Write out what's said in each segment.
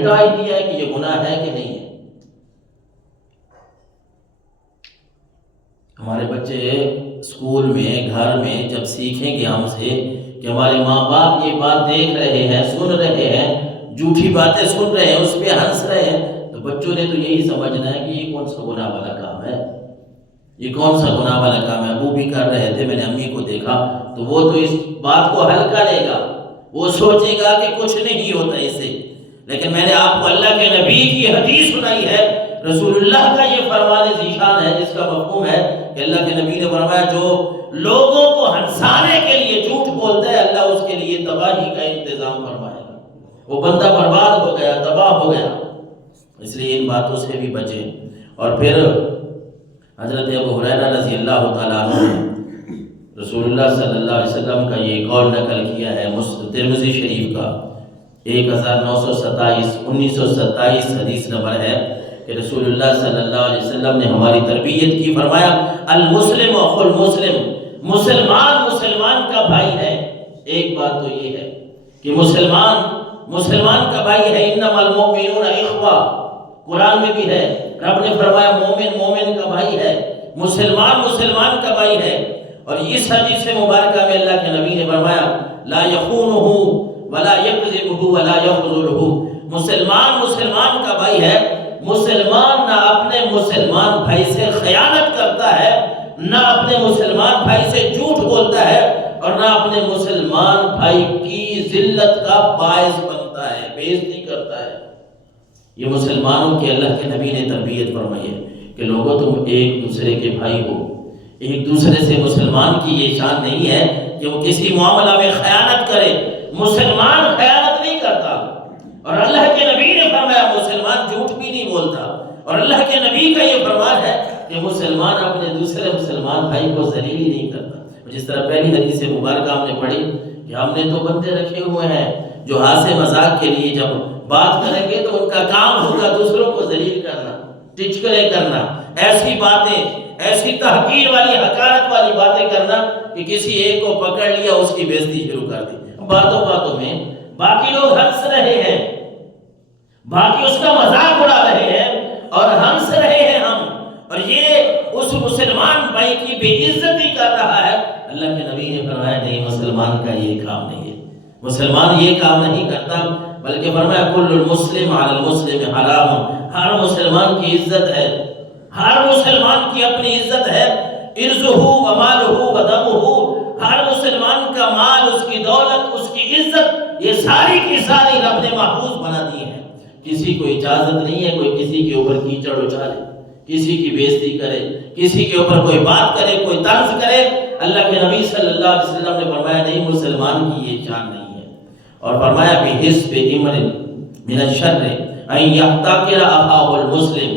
مٹا ہی دیا ہے کہ یہ گناہ ہے کہ نہیں ہے۔ ہمارے بچے اسکول میں، گھر میں جب سیکھیں گے ہم سے کہ ہمارے ماں باپ یہ بات دیکھ رہے ہیں، سن رہے ہیں، جھوٹی باتیں سن رہے ہیں، اس پہ ہنس رہے ہیں، تو بچوں نے تو یہی سمجھنا ہے کہ یہ کون سا گناہ والا کام ہے، یہ کون سا گناہ والا کام ہے، ابو بھی کر رہے تھے، میں نے امی کو دیکھا، تو وہ تو اس بات کو ہلکا لے گا، وہ سوچے گا کہ کچھ نہیں ہوتا اس سے۔ لیکن میں نے آپ کو اللہ کے نبی کی حدیث سنائی ہے، رسول اللہ کا یہ فرمان ذیشان ہے، جس کا مفہوم ہے کہ اللہ کے نبی نے فرمایا جو لوگوں کو ہنسانے کے لیے جھوٹ بولتا ہے، اللہ اس کے لیے تباہی کا انتظام فرمائے گا، وہ بندہ برباد ہو گیا، تباہ ہو گیا۔ اس لیے ان باتوں سے بھی بچیں۔ اور پھر حضرت ابو ہریرہ رضی اللہ تعالیٰ عنہ نے رسول اللہ صلی اللہ علیہ وسلم کا یہ قول نقل کیا ہے، ترمذی شریف کا 1927 حدیث نمبر ہے کہ رسول اللہ صلی اللہ علیہ وسلم نے ہماری تربیت کی، فرمایا المسلم اخو المسلم، مسلمان مسلمان کا بھائی ہے۔ ایک بات تو یہ ہے کہ مسلمان مسلمان کا بھائی ہے، انما المؤمنون اخوہ، قرآن میں بھی ہے، رب نے فرمایا مومن مومن کا بھائی ہے، مسلمان مسلمان کا بھائی ہے۔ اور اس حدیث مبارکہ میں اللہ کے نبی نے فرمایا لا یخونہ ولا یکذبہ ولا یخذلہ، مسلمان مسلمان کا بھائی ہے، مسلمان نہ اپنے مسلمان بھائی سے خیانت کرتا ہے، نہ اپنے مسلمان بھائی سے جھوٹ بولتا ہے، اور نہ اپنے مسلمان بھائی کی ذلت کا باعث بنتا ہے، بے عزتی کرتا ہے۔ یہ مسلمانوں کے اللہ کے نبی نے تربیت فرمائی ہے کہ لوگوں تم ایک دوسرے کے بھائی ہو، ایک دوسرے سے مسلمان کی یہ شان نہیں ہے کہ وہ کسی معاملہ میں خیانت کرے، مسلمان خیانت نہیں کرتا، اور اللہ کے نبی نے فرمایا مسلمان جھوٹ بھی نہیں بولتا، اور اللہ کے نبی کا یہ فرمان ہے کہ مسلمان اپنے دوسرے مسلمان بھائی کو ذلیل ہی نہیں کرتا۔ جس طرح پہلی حدیث مبارکہ ہم نے پڑھی کہ ہم نے تو بندے رکھے ہوئے ہیں جو ہاسے مذاق کے لیے جب بات کریں گے تو ان کا کام ہوگا دوسروں کو ذلیل کرنا، ٹچکرے کرنا، ایسی باتیں، ایسی تحقیر والی، حقارت والی باتیں کرنا کہ کسی ایک کو پکڑ لیا اس کی بے عزتی شروع کر دی، باتوں باتوں میں باقی لوگ ہنس رہے ہیں، باقی اس کا مذاق اڑا رہے ہیں اور ہنس رہے ہیں ہم، اور یہ اس مسلمان بھائی کی بے عزتی کر رہا ہے۔ اللہ کے نبی نے فرمایا نہیں، مسلمان کا یہ کام نہیں ہے، مسلمان یہ کام نہیں کرتا، بلکہ فرمایا کل المسلم علی المسلم حرام، ہر مسلمان کی عزت ہے، ہر مسلمان کی اپنی عزت ہے، عرضہ و مالہ و دمہ، ہر مسلمان کا مال، اس کی دولت، اس کی عزت، یہ ساری کی ساری رب نے محفوظ بنا دی ہے۔ کسی کو اجازت نہیں ہے کوئی کسی کے اوپر کیچڑ اچھالے، کسی کی بے عزتی کرے، کسی کے اوپر کوئی بات کرے، کوئی طرز کرے۔ اللہ کے نبی صلی اللہ علیہ وسلم نے فرمایا نہیں، مسلمان کی یہ شان نہیں ہے، اور فرمایا بحسب امرئ من الشر ان یحتقر اخاہ المسلم۔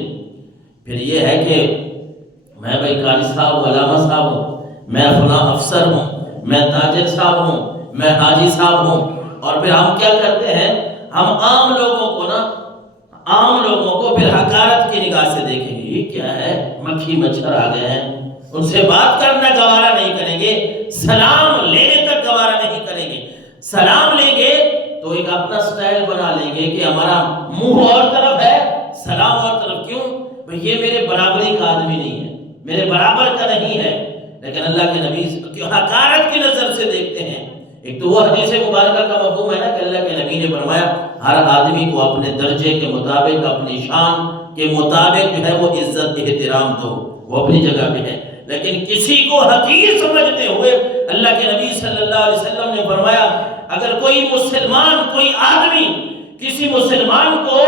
پھر یہ ہے کہ میں بھائی قاری صاحب ہوں، علامہ صاحب ہوں، میں فلاں افسر ہوں، میں تاجر صاحب ہوں، میں حاجی صاحب ہوں، اور پھر ہم کیا کرتے ہیں، ہم عام لوگوں کو پھر حقارت کی نگاہ سے دیکھیں گے، یہ کیا ہے، مکھی مچھر آ گئے ہیں، ان سے بات کرنا گوارا نہیں کریں گے، سلام لینے تک گوارا نہیں کریں گے، سلام لیں گے تو ایک اپنا سٹائل بنا لیں گے کہ ہمارا منہ اور طرف ہے، سلام اور طرف، کیوں؟ یہ میرے برابری کا آدمی نہیں ہے، میرے برابر کا نہیں ہے۔ لیکن اللہ کے نبی حقارت کی نظر سے دیکھتے ہیں۔ ایک تو وہ حدیث مبارکہ کا مفہوم ہے نا کہ اللہ کے نبی نے فرمایا ہر آدمی کو اپنے درجے کے مطابق، اپنی شان کے مطابق جو ہے وہ عزت احترام دو، وہ اپنی جگہ پہ ہے، لیکن کسی کو حقیر سمجھتے ہوئے اللہ کے نبی صلی اللہ علیہ وسلم نے فرمایا اگر کوئی مسلمان، کوئی آدمی کسی مسلمان کو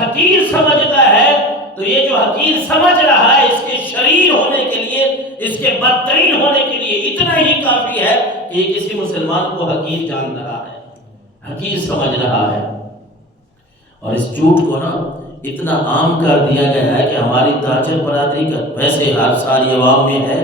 حقیر سمجھتا ہے تو یہ جو حقیر سمجھ رہا ہے اس کے شریر ہونے کے لیے، اس کے بدترین ہونے کے لیے اتنا ہی کافی ہے کہ یہ کسی مسلمان کو حقیر جان رہا ہے، حقیر سمجھ رہا ہے۔ اور اس جھوٹ کو نا اتنا عام کر دیا گیا ہے کہ ہماری تاجر برادری کا ویسے ہر ساری عوام میں ہے